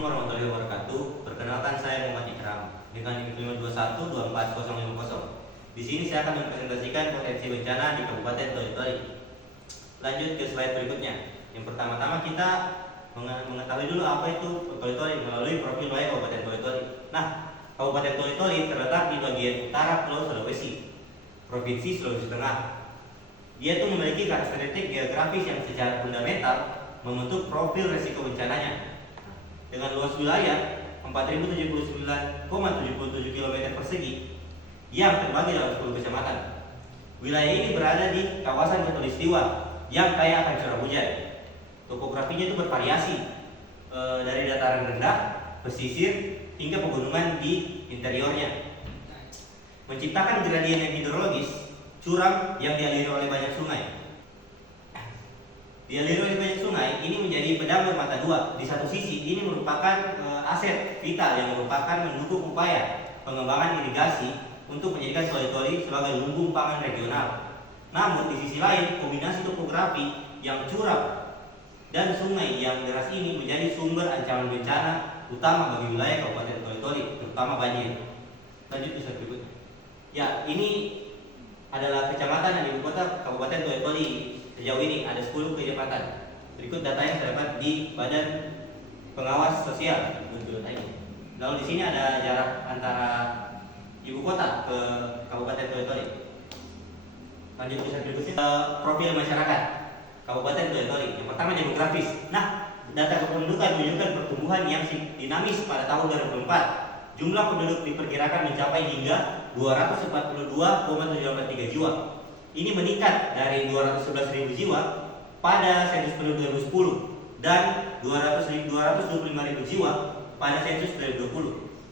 Assalamualaikum warahmatullahi wabarakatuh. Perkenalkan, saya Muhammad Ikram dengan NIM 521240050. Di sini saya akan mempresentasikan potensi bencana di Kabupaten Toli-Toli. Lanjut ke slide berikutnya. Yang pertama-tama kita mengetahui dulu apa itu Toli-Toli melalui profil wilayah Kabupaten Toli-Toli. Nah, Kabupaten Toli-Toli terletak di bagian utara Pulau Sulawesi, Provinsi Sulawesi Tengah. Dia itu memiliki karakteristik geografis yang secara fundamental membentuk profil resiko bencananya. Dengan luas wilayah 4079,77 km persegi yang terbagi dalam 10 kecamatan. Wilayah ini berada di kawasan khatulistiwa yang kaya akan curah hujan. Topografinya itu bervariasi dari dataran rendah, pesisir, hingga pegunungan di interiornya, menciptakan gradien yang hidrologis curam yang dialiri oleh banyak sungai. Dialiri oleh banyak sungai ini menjadi pedang bermata dua. Di satu sisi ini merupakan aset vital yang merupakan mendukung upaya pengembangan irigasi untuk menjadikan Toli-Toli sebagai lumbung pangan regional. Namun di sisi lain, kombinasi topografi yang curam dan sungai yang deras ini menjadi sumber ancaman bencana utama bagi wilayah Kabupaten Toli-Toli, terutama banjir. Lanjut ke slide berikutnya. Ya, ini adalah kecamatan dan ibu kota Kabupaten Toli-Toli. Sejauh ini ada 10 kecamatan. Berikut data yang terdapat di Badan Pengawas Sosial .id. Lalu di sini ada jarak antara ibu kota ke Kabupaten Toli-Toli. Lanjut ke berikutnya. Profil masyarakat Kabupaten Toli-Toli. Yang pertama demografis. Nah, data kependudukan menunjukkan pertumbuhan yang dinamis pada tahun 2004. Jumlah penduduk diperkirakan mencapai hingga 242,743 jiwa. Ini meningkat dari 211.000 jiwa pada sensus penduduk 2010 dan 225.000 jiwa pada sensus 2020.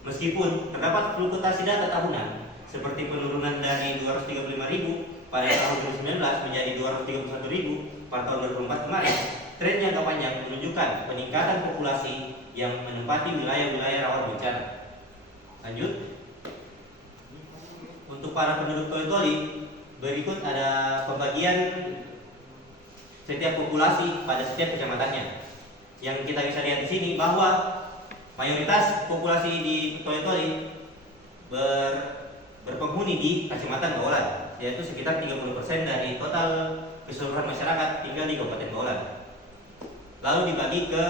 Meskipun terdapat fluktuasi data tahunan seperti penurunan dari 235.000 pada tahun 2019 menjadi 231.000 pada tahun 2004 kemarin, tren jangka panjang menunjukkan peningkatan populasi yang menempati wilayah-wilayah rawan bencana. Lanjut. Untuk para penduduk Toli-Toli, berikut ada pembagian setiap populasi pada setiap kecamatannya. Yang kita bisa lihat di sini bahwa mayoritas populasi di Toli-Toli berpenghuni di Kecamatan Baolan, yaitu sekitar 30% dari total keseluruhan masyarakat tinggal di Kabupaten Baolan. Lalu dibagi ke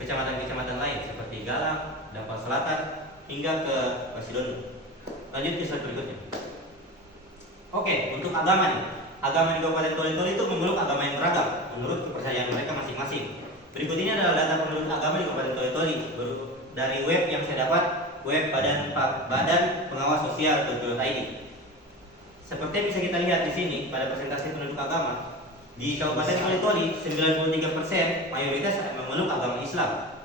kecamatan-kecamatan lain seperti Galang, Dampal Selatan, hingga ke Pasidono. Lanjut ke slide berikutnya. Oke, untuk agama nih. Agama di Kabupaten Toli-Toli itu memeluk agama yang beragam menurut kepercayaan mereka masing-masing. Berikut ini adalah data penduduk agama di Kabupaten Toli-Toli dari web yang saya dapat, web Badan Pengawas Sosial .id. Seperti yang bisa kita lihat di sini pada presentasi penduduk agama di Kabupaten Toli-Toli, 93% mayoritas memeluk agama Islam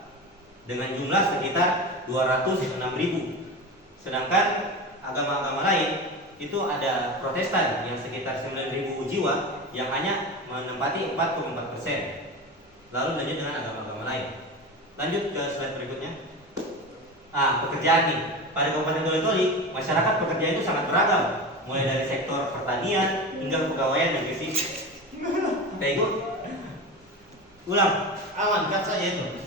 dengan jumlah sekitar 206.000. Sedangkan agama-agama lain itu ada Protestan yang sekitar 9.000 jiwa yang hanya menempati 4,4%. Lalu lanjut dengan agama-agama lain. Lanjut ke slide berikutnya. Pekerjaan nih. Pada Kabupaten Toli-Toli, masyarakat pekerja itu sangat beragam, mulai dari sektor pertanian hingga kepegawaian negeri sipil. Tegu. Ulang. Aman, cut saja itu.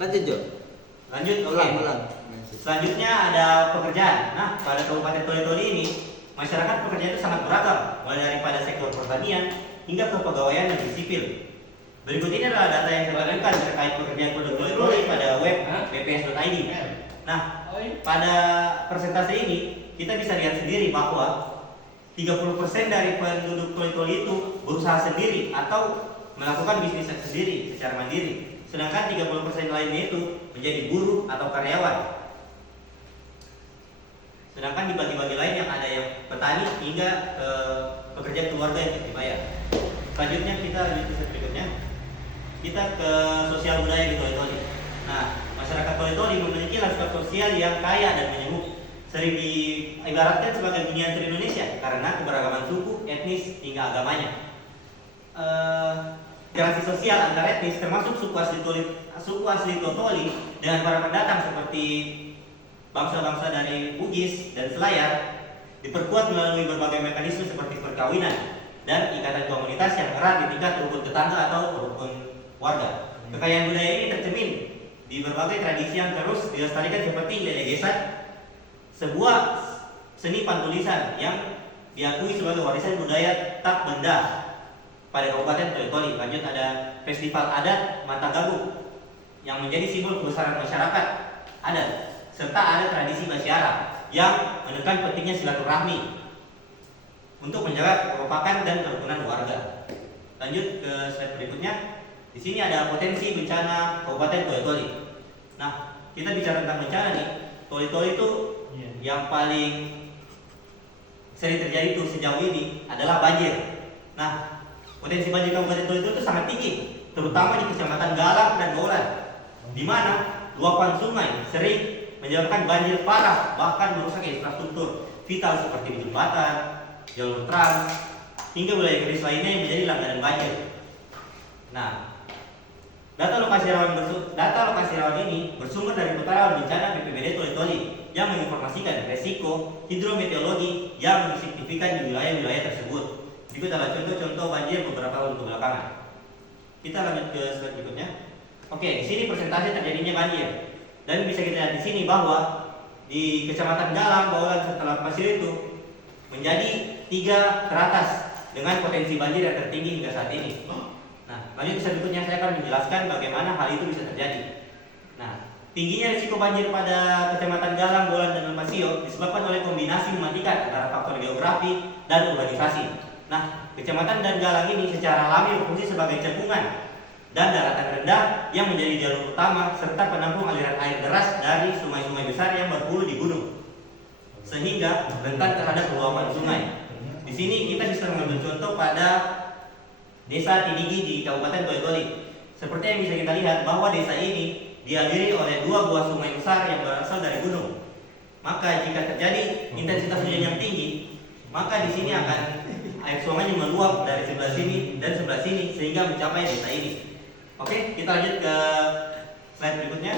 Lanjut, Jo. Lanjut, ulang. Selanjutnya ada pekerjaan. Nah, pada Kabupaten Toli-Toli ini masyarakat pekerja itu sangat beragam, mulai daripada sektor pertanian hingga kepegawaian negeri sipil. Berikut ini adalah data yang terbarukan terkait pekerjaan penduduk Toli-Toli pada web bps.id. Nah, pada persentase ini kita bisa lihat sendiri bahwa 30% dari penduduk Toli-Toli itu berusaha sendiri atau melakukan bisnis sendiri secara mandiri. Sedangkan 30% lainnya itu menjadi buruh atau karyawan. Sedangkan di bagi-bagi lain yang ada yang petani hingga pekerja keluarga yang dibayar. Selanjutnya kita lanjut ke berikutnya. Kita ke sosial budaya di Toli-Toli. Nah, masyarakat Toli-Toli memiliki lanskap sosial yang kaya dan menyeluruh. Sering diibaratkan sebagai miniatur Indonesia karena keberagaman suku, etnis hingga agamanya. Interaksi sosial antar etnis termasuk suku asli Toli dengan para pendatang seperti bangsa-bangsa dari Bugis dan Selayar diperkuat melalui berbagai mekanisme seperti perkawinan dan ikatan komunitas yang erat di tingkat rukun tetangga atau rukun warga. Kekayaan budaya ini tercermin di berbagai tradisi yang terus dilestarikan seperti lele gesat, sebuah seni pantulisan yang diakui sebagai warisan budaya tak benda pada Kabupaten Toli-Toli. Lanjut ada festival adat Mata Galuh yang menjadi simbol kebesaran masyarakat adat, serta ada tradisi masyarakat yang menekan pentingnya silaturahmi untuk menjaga kekompakan dan kerukunan warga. Lanjut ke slide berikutnya. Di sini ada potensi bencana Kabupaten Toli-Toli. Nah, kita bicara tentang bencana nih. Toli-Toli itu yang paling sering terjadi itu sejauh ini adalah banjir. Nah, potensi banjir Kabupaten Toli-Toli itu sangat tinggi, terutama di Kecamatan Galang dan Bolan, di mana luapan sungai sering menyebabkan banjir parah, bahkan merusak infrastruktur vital seperti jembatan, jalur trans, hingga wilayah kritis lainnya yang menjadi langganan banjir. Nah, data lokasi rawan ini bersumber dari putaran bencana BPBD Toli-Toli yang menginformasikan resiko hidrometeorologi yang signifikan di wilayah-wilayah tersebut. Berikut adalah contoh-contoh banjir beberapa tahun kebelakangan. Kita lanjut ke slide berikutnya. Oke, di sini persentase terjadinya banjir. Dan bisa kita lihat di sini bahwa di Kecamatan Galang, Baulan, serta Pasir itu menjadi 3 teratas dengan potensi banjir yang tertinggi hingga saat ini. Nah, lanjut ke slide berikutnya, saya akan menjelaskan bagaimana hal itu bisa terjadi. Nah, tingginya risiko banjir pada Kecamatan Galang, Bolan, dan Pasio disebabkan oleh kombinasi mematikan antara faktor geografi dan urbanisasi. Nah, Kecamatan dan Galang ini secara alami berfungsi sebagai cekungan dan daratan rendah yang menjadi jalur utama serta penampung aliran air deras dari sungai-sungai besar yang berhulu di gunung, sehingga rentan terhadap luapan sungai. Di sini kita bisa mengambil contoh pada Desa Tidigi di Kabupaten Toli-Toli. Seperti yang bisa kita lihat bahwa desa ini dialiri oleh 2 buah sungai besar yang berasal dari gunung. Maka jika terjadi intensitas hujan yang tinggi, maka di sini akan air sungainya meluap dari sebelah sini dan sebelah sini sehingga mencapai desa ini. Oke, kita lanjut ke slide berikutnya.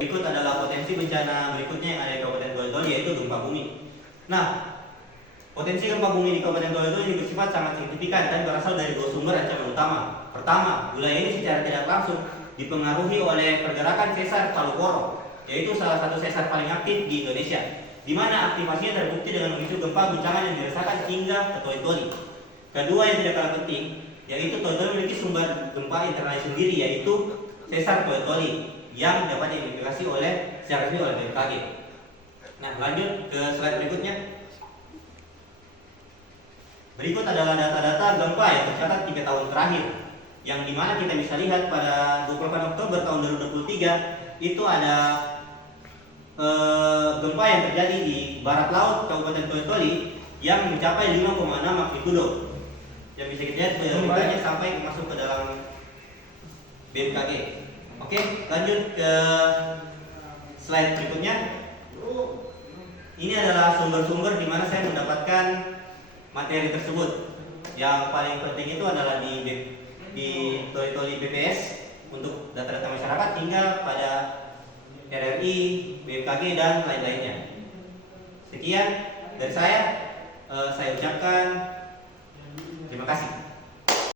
Berikut adalah potensi bencana berikutnya yang ada di Kabupaten Toli-Toli, yaitu gempa bumi. Nah, potensi gempa bumi di Kabupaten Toli-Toli bersifat sangat signifikan dan berasal dari 2 sumber ancaman utama. Pertama, wilayah ini secara tidak langsung dipengaruhi oleh pergerakan sesar Palu Koro, yaitu salah satu sesar paling aktif di Indonesia, di mana aktivasinya terbukti dengan memicu gempa guncangan yang dirasakan hingga ke Toli-Toli. Kedua yang tidak kalah penting, yaitu Toli-Toli memiliki sumber gempa internal sendiri, yaitu sesar Toli-Toli yang dapat diidentifikasi secara resmi oleh BMKG. Nah, lanjut ke slide berikutnya. Berikut adalah data-data gempa yang tercatat 3 tahun terakhir, yang dimana kita bisa lihat pada 28 Oktober tahun 2023 itu ada gempa yang terjadi di barat laut Kabupaten Toli-Toli yang mencapai 5,6 magnitudo. Yang bisa kita lihat gempanya sampai masuk ke dalam BMKG. Oke, lanjut ke slide berikutnya. Ini adalah sumber-sumber di mana saya mendapatkan materi tersebut. Yang paling penting itu adalah di Toli-Toli BPS untuk data-data masyarakat hingga pada RRI, BMKG, dan lain-lainnya. Sekian dari saya ucapkan terima kasih.